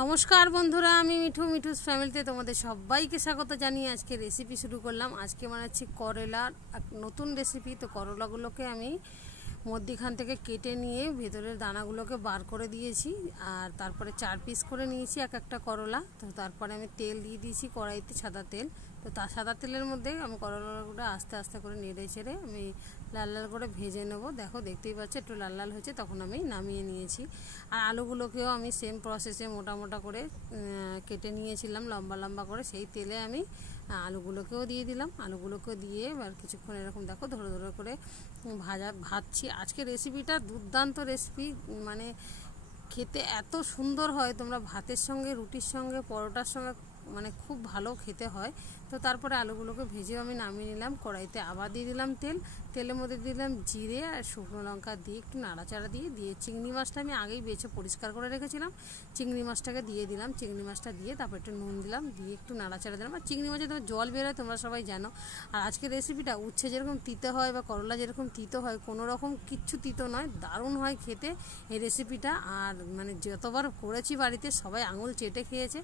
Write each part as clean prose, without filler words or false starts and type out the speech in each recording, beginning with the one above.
নমস্কার বন্ধুরা, আমি মিঠুস ফ্যামিলিতে তোমাদের সবাইকে স্বাগত জানিয়ে আজকে রেসিপি শুরু করলাম। আজকে বানাচ্ছি করলার এক নতুন রেসিপি। তো করলাগুলোকে আমি মধ্যিখান থেকে কেটে নিয়ে ভেতরের দানাগুলোকে বার করে দিয়েছি, আর তারপরে 4 পিস করে নিয়েছি এক একটা করলা। তো তারপরে আমি তেল দিয়ে দিয়েছি কড়াইতে, সাদা তেল। তো তার সাদা তেলের মধ্যে আমি করলাগুলো আস্তে আস্তে করে নেড়ে ছেড়ে আমি লাল লাল করে ভেজে নেব। দেখো, দেখতেই পাচ্ছ একটু লাল লাল হয়েছে, তখন আমি নামিয়ে নিয়েছি। আর আলুগুলোকেও আমি সেম প্রসেসে মোটা মোটা করে কেটে নিয়েছিলাম লম্বা লম্বা করে, সেই তেলে আমি আলুগুলোকেও দিয়ে দিলাম। আলুগুলোকে দিয়ে এবার কিছুক্ষণ এরকম দেখো ধরে ধরে করে ভাজছি। আজকে রেসিপিটা দুর্দান্ত রেসিপি, মানে খেতে এত সুন্দর হয়, তোমরা ভাতের সঙ্গে, রুটির সঙ্গে, পরোটার সঙ্গে মানে খুব ভালো খেতে হয়। তো তারপরে আলুগুলোকে ভেজে আমি নামিয়ে নিলাম। কড়াইতে আবার দিয়ে দিলাম তেলের মধ্যে দিলাম জিরে আর শুকনো লঙ্কা দিয়ে একটু নাড়াচাড়া দিয়ে চিংড়ি মাছটা আমি আগেই বেছে পরিষ্কার করে রেখেছিলাম, চিংড়ি মাছটাকে দিয়ে দিলাম। চিংড়ি মাছটা দিয়ে তারপর একটু নুন দিলাম, দিয়ে একটু নাড়াচাড়া দিলাম। আর চিংড়ি মাছে তোমার জল বেরোয়, তোমরা সবাই জানো। আর আজকের রেসিপিটা উচ্ছে যেরকম তিতে হয় বা করলা যেরকম তিতো হয়, কোনো রকম কিচ্ছু তিতো নয়, দারুণ হয় খেতে এই রেসিপিটা। আর মানে যতবার করেছি বাড়িতে সবাই আঙুল চেটে খেয়েছে।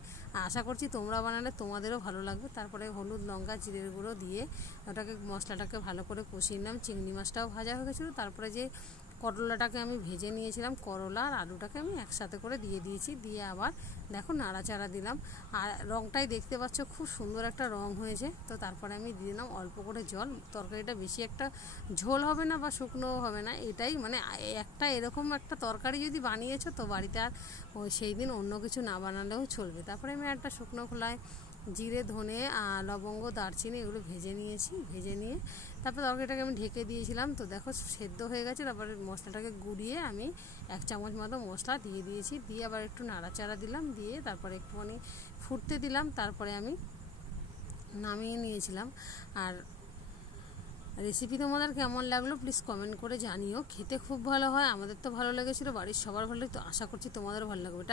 আশা করছি তোমরা বানালে তোমাদেরও ভালো লাগবে। তারপরে হলুদ, লঙ্কা, জিরের গুঁড়ো দিয়ে ওটাকে মশলাটাকে ভালো করে কষিয়ে নিলাম। চিংড়ি মাছটাও ভাজা হয়ে গেছিলো। তারপরে যে করলাটাকে আমি ভেজে নিয়েছিলাম, করলা আর আলুটাকে আমি একসাথে করে দিয়ে দিয়েছি। দিয়ে আবার দেখো নাড়াচাড়া দিলাম। আর রঙটাই দেখতে পাচ্ছ, খুব সুন্দর একটা রঙ হয়েছে। তো তারপরে আমি দিয়ে দিলাম অল্প করে জল। তরকারিটা বেশি একটা ঝোল হবে না বা শুকনো হবে না, এটাই মানে একটা এরকম একটা তরকারি যদি বানিয়েছো তো বাড়িতে আর সেই দিন অন্য কিছু না বানালেও চলবে। তারপরে আমি একটা শুকনো খোলায় জিরে, ধনে, লবঙ্গ, দারচিনি এগুলো ভেজে নিয়েছি। ভেজে নিয়ে তারপর তরকারিটাকে আমি ঢেকে দিয়েছিলাম। তো দেখো সেদ্ধ হয়ে গেছে। তারপরে মশলাটাকে গুঁড়িয়ে আমি 1 চামচ মতো মশলা দিয়ে দিয়েছি। দিয়ে আবার একটু নাড়াচাড়া দিলাম, দিয়ে তারপরে একটুখানি ফুটতে দিলাম। তারপরে আমি নামিয়ে নিয়েছিলাম। আর রেসিপি তোমাদের কেমন লাগলো প্লিজ কমেন্ট করে জানিও। খেতে খুব ভালো হয়, আমাদের তো ভালো লেগেছিলো, বাড়ির সবার ভালো। তো আশা করছি তোমাদেরও ভালো লাগবে।